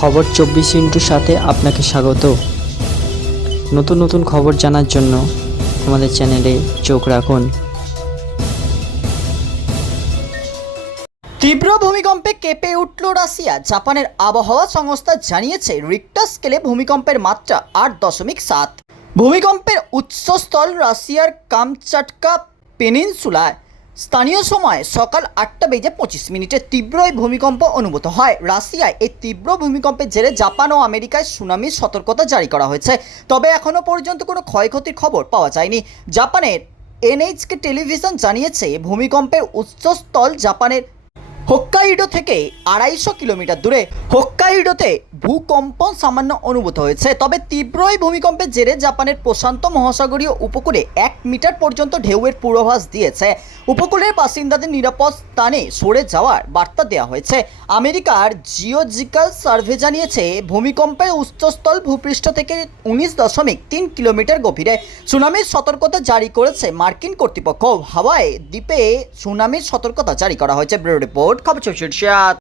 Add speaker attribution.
Speaker 1: খবর চব্বিশ ইন্টুর সাথে আপনাকে স্বাগত। নতুন নতুন খবর জানার জন্য আমাদের চ্যানেলে চোখ রাখুন।
Speaker 2: তীব্র ভূমিকম্পে কেঁপে উঠল রাশিয়া। জাপানের আবহাওয়া সংস্থা জানিয়েছে রিক্টার স্কেলে ভূমিকম্পের মাত্রা আট দশমিক সাত। ভূমিকম্পের উৎসস্থল রাশিয়ার কামচাটকা পেনিনসুলায়। স্থানীয় সময় সকাল আটটা বেজে পঁচিশ মিনিটে তীব্র এই ভূমিকম্প অনুভূত হয়। রাশিয়ায় এই তীব্র ভূমিকম্পের জেরে জাপান ও আমেরিকায় সুনামির সতর্কতা জারি করা হয়েছে। তবে এখনও পর্যন্ত কোনো ক্ষয়ক্ষতির খবর পাওয়া যায়নি। জাপানের এনএইচকে টেলিভিশন জানিয়েছে, ভূমিকম্পের উৎসস্থল জাপানের হোক্কাইডো থেকে আড়াইশো কিলোমিটার দূরে হোক্কাইডোতে ভূকম্প সামান্য অনুভূত হয়েছে। তবে তীব্র এই ভূমিকম্পের জেরে জাপানের প্রশান্ত মহাসাগরীয় উপকূলে এক মিটার পর্যন্ত ঢেউয়ের পূর্বাভাস দিয়েছে। উপকূলের বাসিন্দাদের নিরাপদ স্থানে সরে যাওয়ার বার্তা দেওয়া হয়েছে। আমেরিকার জিওজিক্যাল সার্ভে জানিয়েছে, ভূমিকম্পের উচ্চস্থল ভূপৃষ্ঠ থেকে উনিশ দশমিক তিন কিলোমিটার গভীরে সুনামির সতর্কতা জারি করেছে মার্কিন কর্তৃপক্ষ। হাওয়াই দ্বীপে সুনামির সতর্কতা জারি করা হয়েছে, ব্যুরো রিপোর্ট। খবর শীর্ষাত